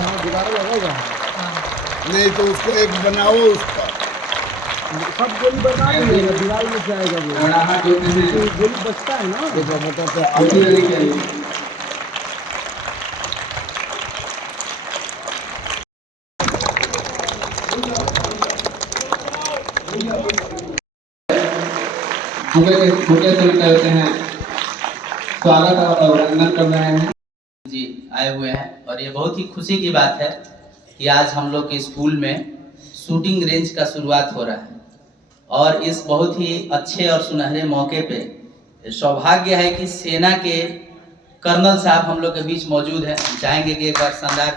दोबारा लगेगा नहीं तो उसको एक बनाओ उसका सब गोली बना देंगे दीवार में से आएगा वो गोली बचता है ना छोटे से कहते हैं स्वागत और अभिनंदन कर रहे हैं जी आए हुए हैं। और ये बहुत ही खुशी की बात है कि आज हम लोग के स्कूल में शूटिंग रेंज का शुरुआत हो रहा है और इस बहुत ही अच्छे और सुनहरे मौके पे सौभाग्य है कि सेना के कर्नल साहब हम लोग के बीच मौजूद हैं। चाहेंगे कि एक बार शानदार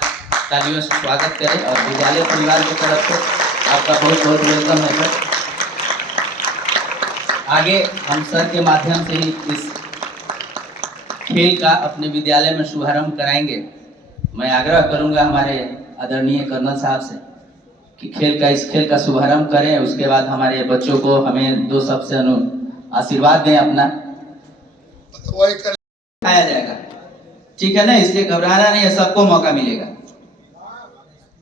तालियों से स्वागत करें और विद्यालय परिवार की तरफ से आपका बहुत बहुत वेलकम है सर। आगे हम सर के माध्यम से ही इस खेल का अपने विद्यालय में शुभारंभ कराएंगे। मैं आग्रह करूंगा हमारे आदरणीय कर्नल साहब से कि इस खेल का शुभारंभ करें। उसके बाद हमारे बच्चों को हमें दो शब्द से आशीर्वाद दें अपना आया जाएगा। ठीक है ना, इसलिए घबराना नहीं है, सबको मौका मिलेगा।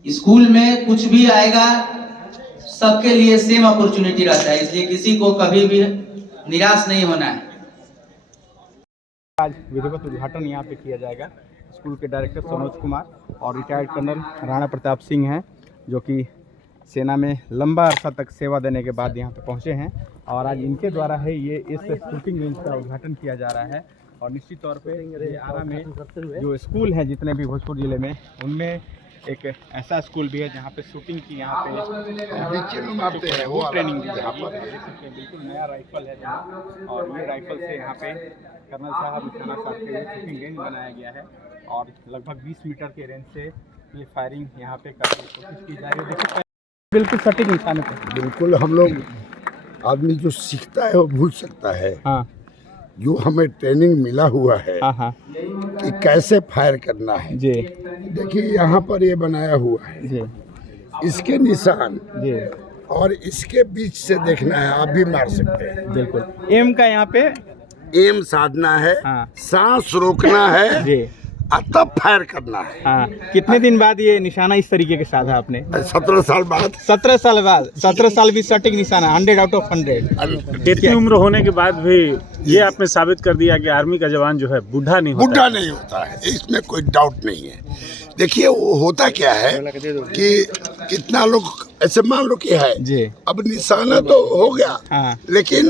स्कूल में कुछ भी आएगा सबके लिए सेम अपॉर्चुनिटी रहता है, इसलिए किसी को कभी भी निराश नहीं होना है। आज विधिवत उद्घाटन यहाँ पे किया जाएगा। स्कूल के डायरेक्टर सनोज कुमार और रिटायर्ड कर्नल राणा प्रताप सिंह हैं, जो कि सेना में लंबा अरसा तक सेवा देने के बाद यहाँ पे पहुँचे हैं और आज इनके द्वारा है ये इस शूटिंग रेंज का उद्घाटन किया जा रहा है। और निश्चित तौर पे ये आरा में जो स्कूल हैं जितने भी भोजपुर ज़िले में, उनमें एक ऐसा स्कूल भी है जहाँ पे शूटिंग की यहाँ पे वो ट्रेनिंग यहाँ पर बिल्कुल नया राइफल है जहाँ, और ये राइफल से यहाँ पे कर्नल साहब निशाना साहब के लिए शूटिंग रेंज बनाया गया है और लगभग 20 मीटर के रेंज से ये फायरिंग यहाँ पे करने की कोशिश की जा रही है। देखिए बिल्कुल सटीक निशाने पे। बिल्कुल हम लोग आदमी जो सीखता है वो भूल सकता है। हाँ जो हमें ट्रेनिंग मिला हुआ है हाँ कि कैसे फायर करना है। जी देखिए यहाँ पर ये बनाया हुआ है जी इसके निशान जी और इसके बीच से देखना है, आप भी मार सकते हैं। बिल्कुल एम का यहाँ पे एम साधना है, हाँ। सांस रोकना है जी और तब फायर करना है। हाँ। कितने दिन बाद ये निशाना इस तरीके के साधा आपने? 17 साल बाद। 17 साल बाद, 17 साल भी सटीक निशाना 100 आउट ऑफ 100। इतनी उम्र होने के बाद भी ये आपने साबित कर दिया कि आर्मी का जवान जो है बूढ़ा नहीं होता है, इसमें कोई डाउट नहीं है। देखिए वो होता क्या है कि कितना लोग ऐसे मान लो कि है जी, अब निशाना तो हो गया, हाँ। लेकिन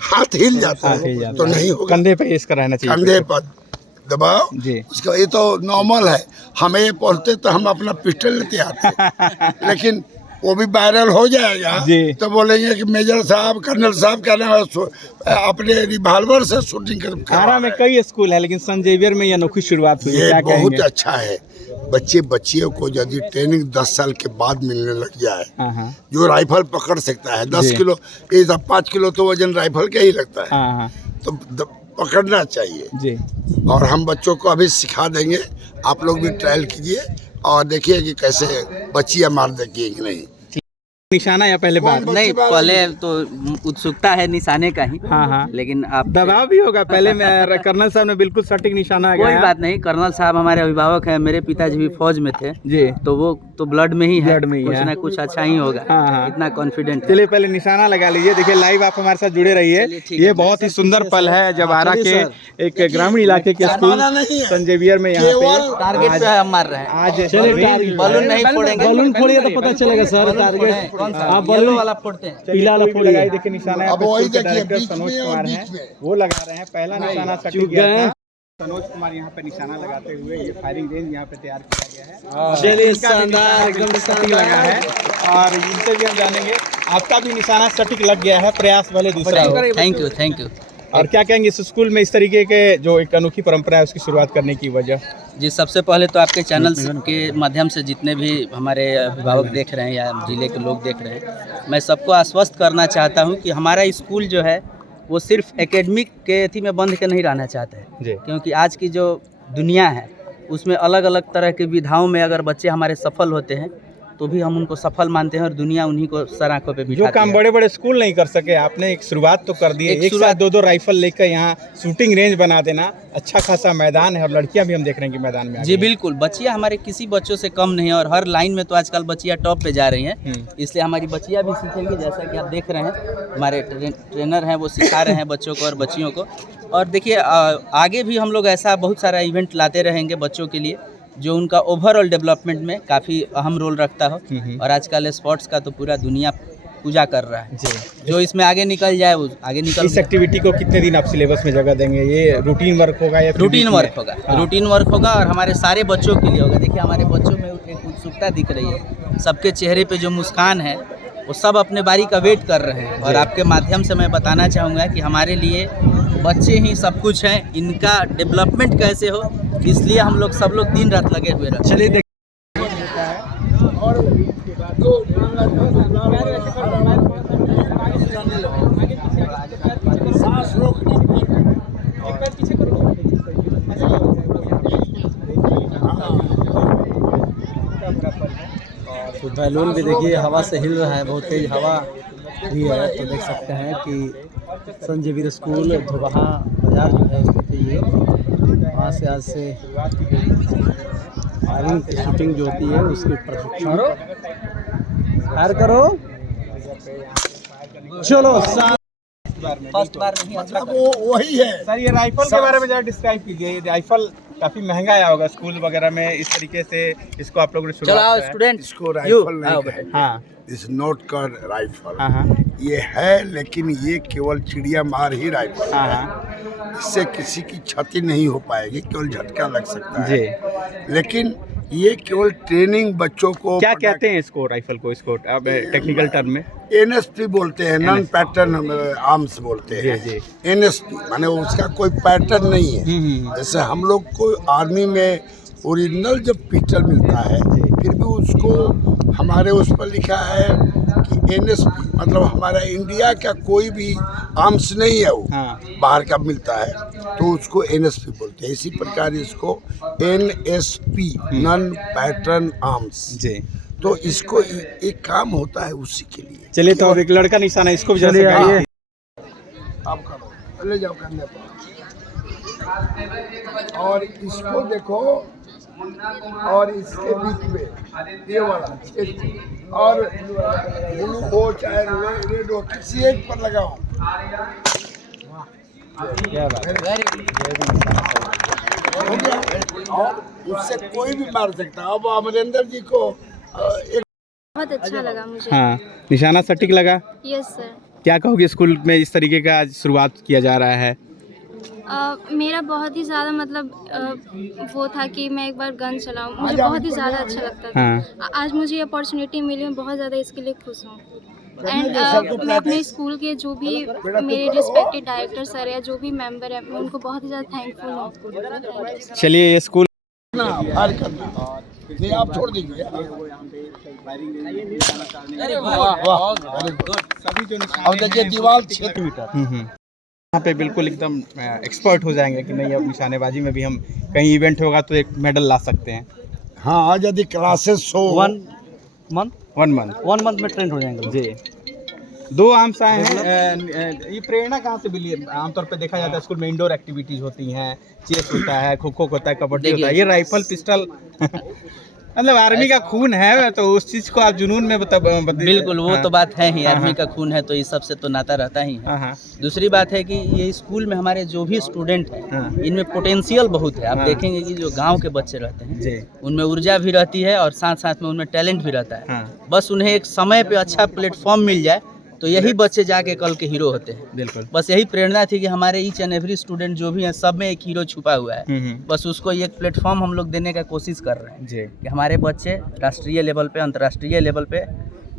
हाथ हिल जाता है तो नहीं होगा। कंधे पे इसका रहना चाहिए, कंधे पर दबाओ जी। उसका ये तो नॉर्मल है। हमें ये पहुंचते तो हम अपना पिस्टल लेते आते लेकिन वो भी वायरल हो जाएगा तो बोलेंगे कि मेजर साहब कर्नल साहब क्या नाम है अपने रिवॉल्वर से शूटिंग कर। आरा में कई स्कूल है लेकिन सेंट जेवियर में ये अनोखी शुरुआत हुई। ये बहुत अच्छा है। बच्चियों को यदि ट्रेनिंग 10 साल के बाद मिलने लग जाए, जो राइफल पकड़ सकता है 10 किलो, ये 5 किलो तो वजन राइफल का ही लगता है, तो पकड़ना चाहिए जी। और हम बच्चों को अभी सिखा देंगे, आप लोग भी ट्रायल कीजिए और देखिए कि कैसे बच्चियां मार देती है कि नहीं। निशाना या पहले बात नहीं, पहले तो उत्सुकता है निशाने का ही। हाँ। लेकिन आप दबाव भी होगा पहले में। कर्नल साहब ने बिल्कुल सटीक निशाना कोई बात नहीं, कर्नल साहब हमारे अभिभावक हैं, मेरे पिताजी भी फौज में थे जी, तो वो तो ब्लड में ही है, कुछ ना कुछ अच्छा ही होगा। हाँ। इतना कॉन्फिडेंट। चलिए पहले निशाना लगा लीजिए। देखिए लाइव आप हमारे साथ जुड़े रहिए। ये बहुत ही सुंदर पल है जब आरा के एक ग्रामीण इलाके के स्कूल सेंट जेवियर में यहाँ पे टारगेट पे हम मार रहे हैं। आज बलून नहीं फोड़ेंगे, बलून फोड़िए तो पता चलेगा सर टारगेट कौन सा आप बलून वाला फोड़ते हैं। पीला वाला फोड़ लगाई। देखिए निशाना अब वही देखिए डायरेक्टर बीच सनोज में कुमार और हैं, बीच में वो लगा रहे हैं। पहला निशाना सटीक गया था। सनोज कुमार यहाँ पे निशाना लगाते हुए ये फायरिंग रेंज यहाँ पे तैयार किया गया है। चलिए शानदार, एकदम सटीक लगा है और इनसे भी हम जानेंगे। आपका भी निशाना सटीक लग गया है, प्रयास भले दूसरा हो। Thank you. और क्या कहेंगे इस स्कूल में इस तरीके के जो एक अनोखी परंपरा है उसकी शुरुआत करने की वजह? जी, सबसे पहले तो आपके चैनल के माध्यम से जितने भी हमारे अभिभावक देख रहे हैं या जिले के लोग देख रहे हैं, मैं सबको आश्वस्त करना चाहता हूं कि हमारा स्कूल जो है वो सिर्फ एकेडमिक के अथी में बंद के नहीं रहना चाहता है, क्योंकि आज की जो दुनिया है उसमें अलग अलग तरह की विधाओं में अगर बच्चे हमारे सफल होते हैं तो भी हम उनको सफल मानते हैं और दुनिया उन्हीं को सर आंखों पे बिठाती जो है। काम बड़े बड़े स्कूल नहीं कर सके, आपने एक शुरुआत तो कर दी है। एक साथ दो राइफल लेकर यहाँ शूटिंग रेंज बना देना, अच्छा खासा मैदान है और लड़कियां भी हम देख रहे हैं कि मैदान में जी बिल्कुल, बच्चियां हमारे किसी बच्चों से कम नहीं है और हर लाइन में तो आजकल बच्चियां टॉप पे जा रही हैं, इसलिए हमारी बच्चियां भी सीखेंगी। जैसा कि आप देख रहे हैं हमारे ट्रेनर हैं वो सिखा रहे हैं बच्चों को और बच्चियों को। और देखिए आगे भी हम लोग ऐसा बहुत सारा इवेंट लाते रहेंगे बच्चों के लिए जो उनका ओवरऑल डेवलपमेंट में काफ़ी अहम रोल रखता हो। और आजकल स्पोर्ट्स का तो पूरा दुनिया पूजा कर रहा है जी। जो इसमें आगे निकल जाए वो आगे निकल। इस एक्टिविटी को कितने दिन आप सिलेबस में जगह देंगे? ये रूटीन वर्क होगा या रूटीन वर्क होगा? रूटीन वर्क होगा और हमारे सारे बच्चों के लिए होगा। देखिए हमारे बच्चों में एक उत्सुकता दिख रही है, सबके चेहरे पे जो मुस्कान है वो सब अपने बारी का वेट कर रहे हैं। और आपके माध्यम से मैं बताना चाहूँगा कि हमारे लिए बच्चे ही सब कुछ हैं, इनका डेवलपमेंट कैसे हो इसलिए हम लोग सब लोग दिन रात लगे हुए रहते हैं। चलिए तो बैलून भी देखिए हवा से हिल रहा है, बहुत तेज हवा भी है। तो देख सकते हैं कि संजय वीर स्कूल धोबहा बाजार जो है स्थित है ये, वहाँ से आज से फायरिंग की शूटिंग जो होती है उसके प्रशिक्षण फायर करो चलो फर्स्ट बार नहीं अच्छा वो वही है सर। ये राइफल के बारे में जरा डिस्क्राइब कीजिए। ये राइफल काफी महंगा आया होगा स्कूल वगैरह में, इस तरीके से इसको आप लोगों ने चलो स्टूडेंट इसको राइफल नहीं कहते। हाँ इस नोट का राइफल हाँ ये है, लेकिन ये केवल चिड़िया मार ही राइफल है। हाँ इससे किसी की क्षति नहीं हो पाएगी, केवल झटका लग सकता है जी। लेकिन ये केवल ट्रेनिंग बच्चों को क्या कहते हैं इसको, राइफल को? इसको अब टेक्निकल टर्म में NSP बोलते हैं, नॉन पैटर्न आर्म्स बोलते हैं। जी। NSP माने उसका कोई पैटर्न नहीं है। जैसे हम लोग को आर्मी में ओरिजिनल जब पिस्टल मिलता है फिर भी उसको हमारे उस पर लिखा है कि NSP मतलब हमारा इंडिया का कोई भी आर्म्स नहीं है, वो बाहर का मिलता है तो उसको NSP बोलते हैं। इसी प्रकार इसको NSP नॉन पैटर्न आर्म्स जी। तो इसको एक काम होता है उसी के लिए। चलिए तो अब एक लड़का निशाना इसको भी जल्दी आइए आप करो, ले जाओ करने पर। और इसको देखो और इसके बीच में ये वाला और ब्लू हो चाहे रेड हो किसी एक पर लगाओ। क्या बात हो गया और उससे कोई भी मार सकता है। अब अमरिंदर जी को एक बहुत अच्छा लगा मुझे। हाँ निशाना सटीक लगा। Yes sir. क्या कहोगे स्कूल में इस तरीके का आज शुरुआत किया जा रहा है? मेरा बहुत ही ज़्यादा मतलब वो था कि मैं एक बार गन चलाऊं, मुझे बहुत ही ज़्यादा अच्छा लगता था। आज मुझे ये अपॉर्चुनिटी मिली, मैं बहुत ज़्यादा इसके लिए खुश हूँ। एंड मैं अपने स्कूल के जो भी मेरे रिस्पेक्टेड डायरेक्टर सर या जो भी मेंबर है मैं उनको बहुत ही ज़्यादा थैंकफुल हूँ। चलिए ये स्कूल नहीं आप छोड़ दीजिए। अब देखिए दीवार 6 मीटर यहाँ पे बिल्कुल एकदम एक्सपर्ट हो जाएंगे कि नहीं अब निशानेबाजी में भी हम कहीं इवेंट होगा तो एक मेडल ला सकते हैं। हाँ आज यदि क्लासेस हो 1 मंथ में ट्रेंड हो जाएंगे जी। 2 आर्म्स आए हैं। ये प्रेरणा कहाँ से मिली? आमतौर पे देखा जाता है स्कूल में इंडोर एक्टिविटीज होती हैं, चेस होता है, खो खो होता है, कबड्डी होता है, ये राइफल पिस्टल मतलब आर्मी का खून है तो उस चीज को आप जुनून में बिल्कुल वो तो बात है ही, आर्मी का खून है तो इस सबसे तो नाता रहता ही है। दूसरी बात है कि ये स्कूल में हमारे जो भी स्टूडेंट हैं इनमें पोटेंशियल बहुत है। आप देखेंगे कि जो गांव के बच्चे रहते हैं उनमें ऊर्जा भी रहती है और साथ साथ में उनमें टैलेंट भी रहता है। बस उन्हें एक समय पे अच्छा प्लेटफॉर्म मिल जाए तो यही बच्चे जाके कल के हीरो होते हैं। बिल्कुल बस यही प्रेरणा थी कि हमारे ईच एंड एवरी स्टूडेंट जो भी हैं सब में एक हीरो छुपा हुआ है। बस उसको एक प्लेटफॉर्म हम लोग देने का कोशिश कर रहे हैं जी कि हमारे बच्चे राष्ट्रीय लेवल पे अंतर्राष्ट्रीय लेवल पे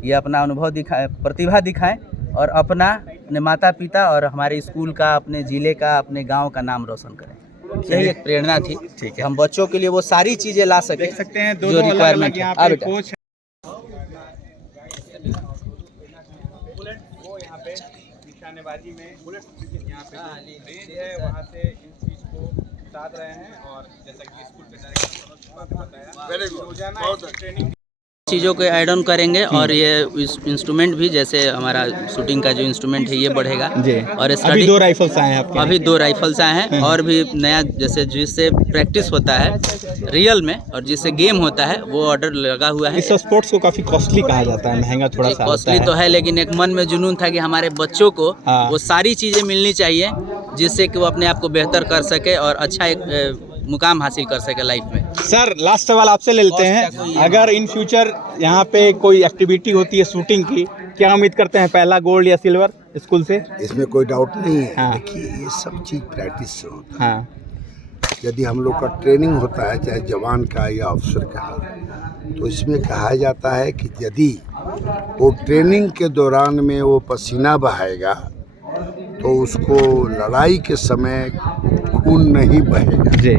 ये अपना अनुभव दिखाएं, प्रतिभा दिखाएं और अपने माता पिता और हमारे स्कूल का, अपने ज़िले का, अपने गाँव का नाम रोशन करें। यही एक प्रेरणा थी कि हम बच्चों के लिए वो सारी चीज़ें ला सकें। देख सकते हैं दोनों अलग-अलग यहाँ पे कोच निशानेबाजी में बुलेट यहाँ पे रेंज है वहाँ से इस चीज को साध रहे हैं। और जैसा कि स्कूल के डायरेक्टर बताया रोजाना ट्रेनिंग चीज़ों को ऐड ऑन करेंगे और ये इंस्ट्रूमेंट भी, जैसे हमारा शूटिंग का जो इंस्ट्रूमेंट है ये बढ़ेगा। जी। और अभी स्टडी 2 राइफल्स आए हैं आपके? अभी 2 राइफल्स आए हैं और भी नया, जैसे जिससे प्रैक्टिस होता है रियल में और जिससे गेम होता है वो ऑर्डर लगा हुआ है। इस स्पोर्ट्स को काफ़ी कॉस्टली कहा जाता है, महंगा थोड़ा सा कॉस्टली तो है, लेकिन एक मन में जुनून था कि हमारे बच्चों को वो सारी चीज़ें मिलनी चाहिए जिससे कि वो अपने आप को बेहतर कर सके और अच्छा एक मुकाम हासिल कर सके लाइफ में। सर लास्ट सवाल आपसे ले लेते हैं, अगर इन फ्यूचर यहाँ पे कोई एक्टिविटी होती है शूटिंग की, क्या उम्मीद करते हैं, पहला गोल्ड या सिल्वर स्कूल से? इसमें कोई डाउट नहीं है। हाँ। देखिए ये सब चीज़ प्रैक्टिस से होता है। हाँ। यदि हम लोग का ट्रेनिंग होता है चाहे जवान का या अफसर का, तो इसमें कहा जाता है कि यदि वो ट्रेनिंग के दौरान में वो पसीना बहाएगा तो उसको लड़ाई के समय खून नहीं बहेगा। जी।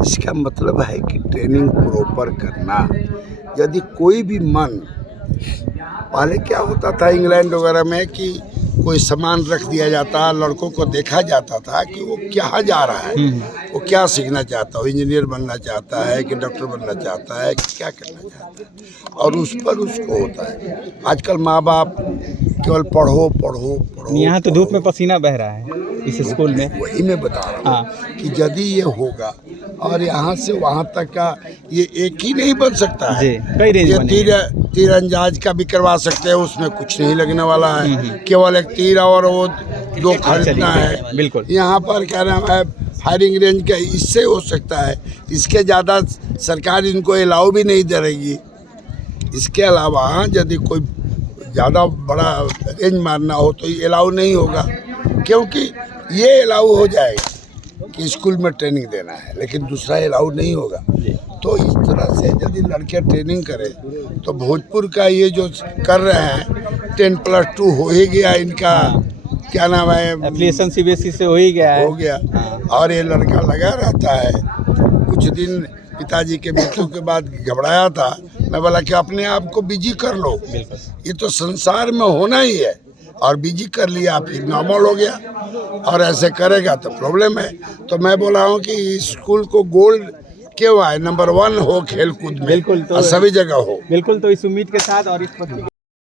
इसका मतलब है कि ट्रेनिंग प्रॉपर करना। यदि कोई भी मन, पहले क्या होता था इंग्लैंड वगैरह में कि कोई सामान रख दिया जाता, लड़कों को देखा जाता था कि वो क्या जा रहा है, वो क्या सीखना चाहता है, इंजीनियर बनना चाहता है कि डॉक्टर बनना चाहता है कि क्या करना चाहता है, और उस पर उसको होता है। आजकल माँ बाप केवल पढ़ो पढ़ो पढ़ो। यहाँ तो धूप में पसीना बह रहा है इस स्कूल में। वही मैं बता रहा हूँ कि यदि ये होगा और यहाँ से वहाँ तक का ये एक ही नहीं बन सकता है, कई रेंज ये तीरंदाज का भी करवा सकते हैं, उसमें कुछ नहीं लगने वाला है, केवल एक तीर और वो 2 खरीदना है। बिल्कुल। यहाँ पर क्या नाम है, फायरिंग रेंज का इससे हो सकता है, इसके ज़्यादा सरकार इनको अलाउ भी नहीं देगी। इसके अलावा यदि कोई ज़्यादा बड़ा रेंज मारना हो तो ये अलाउ नहीं होगा, क्योंकि ये अलाउ हो जाएगा कि स्कूल में ट्रेनिंग देना है, लेकिन दूसरा अलाउ नहीं होगा। तो इस तरह से यदि लड़के ट्रेनिंग करें तो भोजपुर का ये जो कर रहे हैं 10+2 हो ही गया, इनका क्या नाम है, एप्लीकेशन CBSE से हो ही गया है। हो गया। और ये लड़का लगा रहता है। कुछ दिन पिताजी के मृत्यु के बाद घबराया था, मैं बोला कि अपने आप को बिजी कर लो, ये तो संसार में होना ही है, और बिजी कर लिया फिर नॉर्मल हो गया, और ऐसे करेगा तो प्रॉब्लम है। तो मैं बोला हूँ कि स्कूल को गोल्ड क्यों आए, नंबर 1 हो खेल कूद में। बिल्कुल। तो और सभी जगह हो। बिल्कुल। तो इस उम्मीद के साथ और इस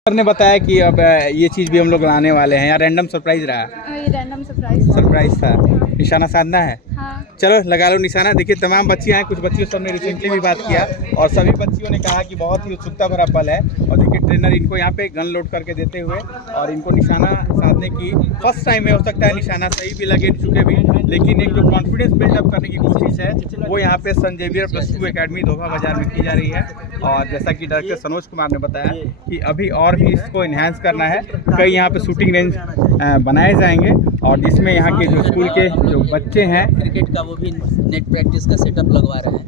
सर ने बताया कि अब ये चीज़ भी हम लोग लाने वाले हैं। यार रैंडम सरप्राइज रहा, ये रैंडम सरप्राइज था। निशाना साधना है। हाँ। चलो लगा लो निशाना। देखिए तमाम बच्चियाँ हैं, कुछ बच्चियों से हमने रिसेंटली भी बात किया और सभी बच्चियों ने कहा कि बहुत ही उत्सुकता भरा पल है। और देखिए ट्रेनर इनको यहाँ पे गन लोड करके देते हुए और इनको निशाना साधने की फर्स्ट टाइम में, हो सकता है निशाना सही भी लगे चुके भी, लेकिन एक जो कॉन्फिडेंस बिल्डअप करने की कोशिश है वो यहाँ पे सेंट जेवियर +2 एकेडमी धोखा बाजार में की जा रही है। और जैसा कि डायरेक्टर सनोज कुमार ने बताया कि अभी और भी इसको इन्हांस करना है, कई यहाँ पे शूटिंग रेंज बनाए जाएंगे और जिसमें यहाँ के जो स्कूल के जो बच्चे हैं, क्रिकेट का वो भी नेट प्रैक्टिस का सेटअप लगवा रहे हैं।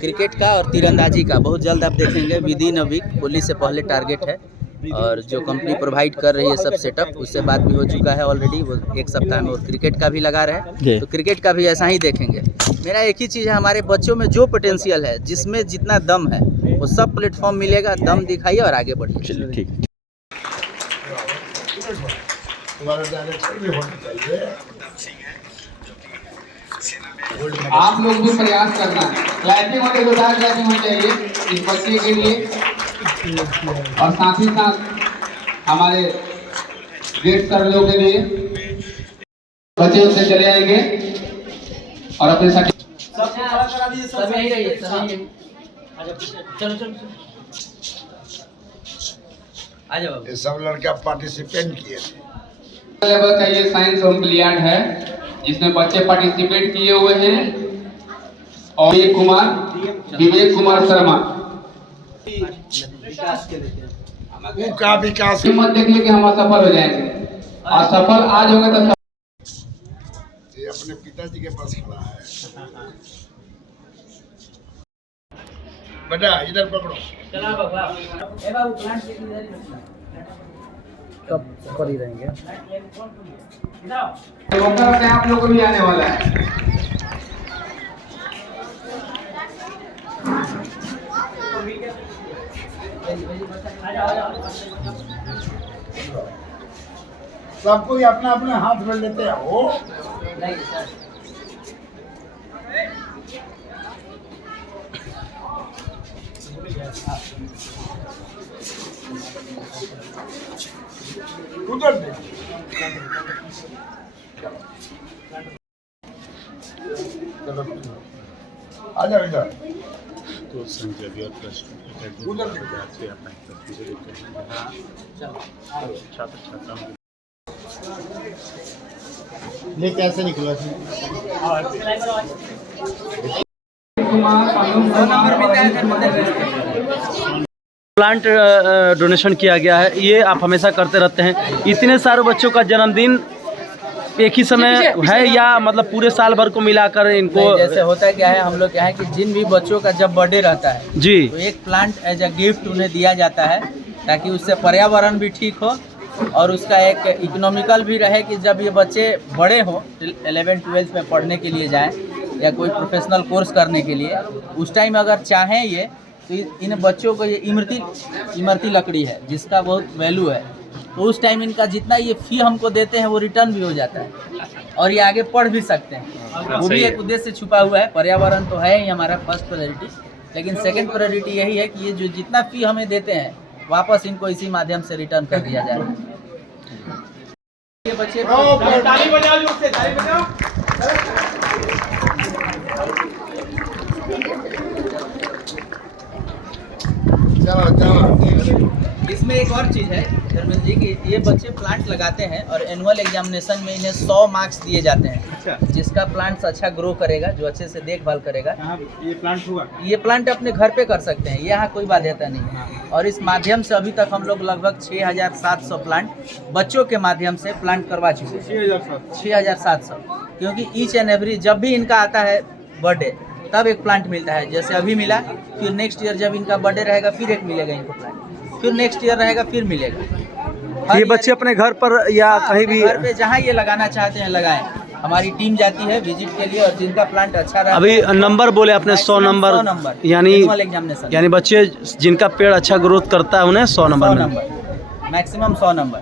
क्रिकेट का और तीरंदाजी का बहुत जल्द आप देखेंगे। विदिन अ वीक, होली से पहले टारगेट है, और जो कंपनी प्रोवाइड कर रही है सब सेटअप, उससे बात भी हो चुका है ऑलरेडी, वो 1 सप्ताह में। और क्रिकेट का भी लगा रहे हैं, तो क्रिकेट का भी ऐसा ही देखेंगे। मेरा एक ही चीज़ है, हमारे बच्चों में जो पोटेंशियल है, जिसमें जितना दम है, वो सब प्लेटफॉर्म मिलेगा। दम दिखाइए और आगे बढ़िए। चलिए ठीक है। आप लोग भी प्रयास करना है। क्लैपिंग होने के बाद क्लैपिंग होनी चाहिए इस बच्चे के लिए, और साथ ही साथ हमारे गेट सर लोगों के लिए। बच्चे उससे चले आएंगे और अपने साथ ये सब लड़का पार्टिसिपेट किए। लेवल का ये साइंस ओलंपियाड है जिसमें बच्चे पार्टिसिपेट किए हुए हैं। और विवेक कुमार शर्मा का विकास मत देखिए कि हम असफल हो जाएंगे, और सफल आज होंगे तो ये अपने पिताजी के पास खड़ा है। बेटा इधर पकड़ो। कब कर ही रहेंगे। मौका अपने आप लोगों को भी आने वाला है। सब कोई अपना अपना हाथ में लेते हैं वो। उधर दे। आ जाओ इधर। तो संजय भी और प्रश्न उधर से अपना तस्वीरें छात्र छात्राओं ये कैसे निकला? प्लांट डोनेशन किया गया है, ये आप हमेशा करते रहते हैं। इतने सारे बच्चों का जन्मदिन एक ही समय है या मतलब पूरे साल भर को मिलाकर इनको? जैसे होता है क्या है, हम लोग क्या है कि जिन भी बच्चों का जब बर्थडे रहता है जी, तो एक प्लांट एज अ गिफ्ट उन्हें दिया जाता है, ताकि उससे पर्यावरण भी ठीक हो और उसका एक इकोनॉमिकल भी रहे कि जब ये बच्चे बड़े हो 11th-12th में पढ़ने के लिए जाएं या कोई प्रोफेशनल कोर्स करने के लिए, उस टाइम अगर चाहें ये तो इन बच्चों को ये इमरती लकड़ी है जिसका बहुत वैल्यू है, तो उस टाइम इनका जितना ये फी हमको देते हैं वो रिटर्न भी हो जाता है और ये आगे पढ़ भी सकते हैं। वो भी एक उद्देश्य छुपा हुआ है। पर्यावरण तो है ही हमारा फर्स्ट प्रायोरिटी, लेकिन सेकंड प्रायोरिटी यही है कि ये जो जितना फी हमें देते हैं वापस इनको इसी माध्यम से रिटर्न कर दिया जाए। ये बच्चे ताली बजाओ, जोर से ताली बजाओ। इसमें एक और चीज़ है धर्मेंद्र जी कि ये बच्चे प्लांट लगाते हैं और एनुअल एग्जामिनेशन में इन्हें 100 मार्क्स दिए जाते हैं। अच्छा, जिसका प्लांट अच्छा ग्रो करेगा, जो अच्छे से देखभाल करेगा। ये प्लांट हुआ, ये प्लांट अपने घर पे कर सकते हैं, यहाँ कोई बाध्यता नहीं है। और इस माध्यम से अभी तक हम लोग लगभग 6700 प्लांट बच्चों के माध्यम से प्लांट करवा चुके हैं। 6700, क्योंकि ईच एंड एवरी जब भी इनका आता है बर्थडे तब एक प्लांट मिलता है। जैसे अभी मिला, फिर नेक्स्ट ईयर जब इनका बर्थडे रहेगा फिर एक मिलेगा इनको प्लांट, फिर नेक्स्ट ईयर रहेगा फिर मिलेगा। ये बच्चे अपने घर पर या कहीं भी घर पे जहाँ ये लगाना चाहते हैं लगाएं। हमारी टीम जाती है विजिट के लिए और जिनका प्लांट अच्छा रहा। अभी नंबर बोले अपने 100 नंबर, यानी बच्चे जिनका पेड़ अच्छा ग्रोथ करता है उन्हें 100 नंबर मैक्सिमम 100 नंबर,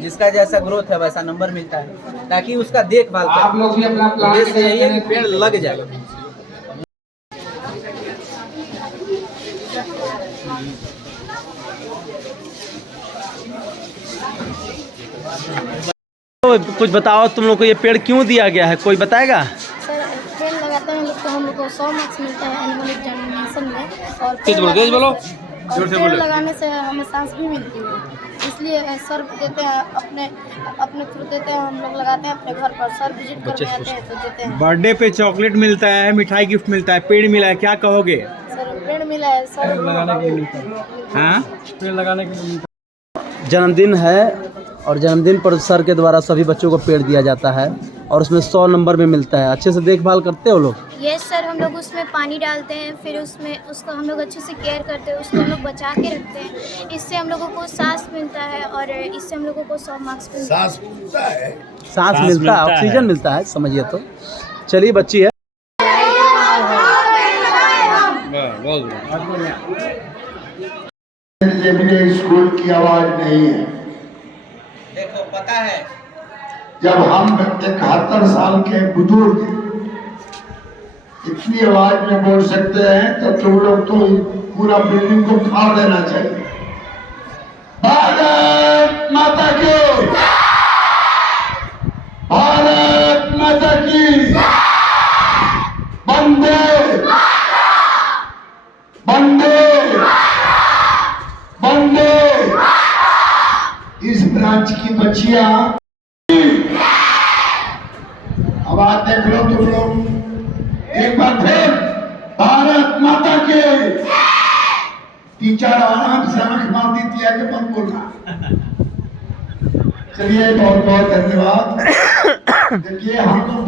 जिसका जैसा ग्रोथ है वैसा नंबर मिलता है, ताकि उसका देखभाल आप लोग भी अपना प्लांट यही है कि पेड़ लग जाए। तो कुछ बताओ, तुम लोग को ये पेड़ क्यों दिया गया है, कोई बताएगा? सर पेड़ लगाते हैं लोग तो हम लोग को 100 मार्क्स मिलता है एनुअल एग्जामिनेशन में, और पेड़ लगाने से हमें सांस भी मिलती है, इसलिए सर देते हैं अपने थ्रू देते हैं। हम लोग लगाते हैं अपने घर पर, सर विजिट करने आते हैं तो देते हैं। बर्थडे पे चॉकलेट मिलता है, मिठाई गिफ्ट मिलता है, पेड़ मिला है, क्या कहोगे? सर पेड़ मिला है, सर लगाने के लिए। हाँ, पेड़ लगाने के लिए जन्मदिन है और जन्मदिन पर सर के द्वारा सभी बच्चों को पेड़ दिया जाता है और उसमें 100 नंबर में मिलता है। अच्छे से देखभाल करते हो लोग? यस सर, हम लोग उसमें पानी डालते हैं, फिर उसको हम लोग अच्छे से केयर करते हैं, उसको हम लोग बचा के रखते हैं। इससे हम लोगों को सांस मिलता है और इससे हम लोगों को 100 मार्क्स मिलता है। सांस मिलता है, ऑक्सीजन मिलता है, समझिए। तो चलिए, बच्ची है स्कूल की आवाज नहीं है। देखो पता है, जब हम 71 साल के बुजुर्ग इतनी आवाज में बोल सकते हैं तो तुम लोग तो पूरा बिल्डिंग को फाड़ देना चाहिए। भारत माता की, भारत माता की, वंदे वंदे वंदे। इस ब्रांच की बच्चियां, अब आप देख लो तुम लोग एक बार फिर, भारत माता के। टीचर आराम से आंख मार देती है कि मत बोलना। चलिए, बहुत बहुत धन्यवाद। देखिए, हम लोग